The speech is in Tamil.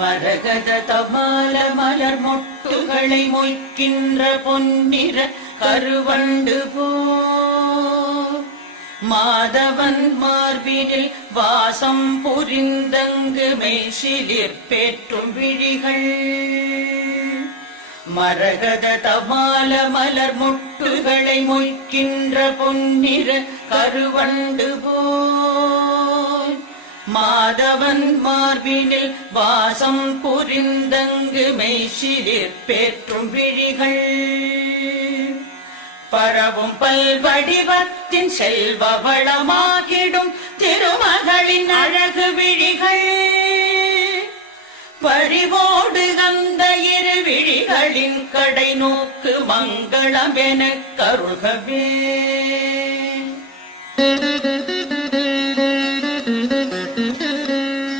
மரகத தமால மலர் மொட்டுகளை மொய்க்கின்ற பொன்னிற கருவண்டு போ மாதவன் மார்பினில் வாசம் புரிந்தங்கு மெய்சிலிர் பேற்றும் விழிகள் மரகத தமால மலர் மொட்டுகளை மொய்க்கின்ற பொன்னிற கருவண்டு போல் மாதவன் மார்பினில் வாசம் புரிந்தங்கு மெய்சிலிர் பேற்றும் விழிகள் பரவும் பல்வடிவத்தின் செல்வ வளமாகிடும் திருமகளின் அழகு விழிகள் பறிவோடு அந்த இரு விழிகளின் கடை நோக்கு மங்களம் எனக் கருள்கவே.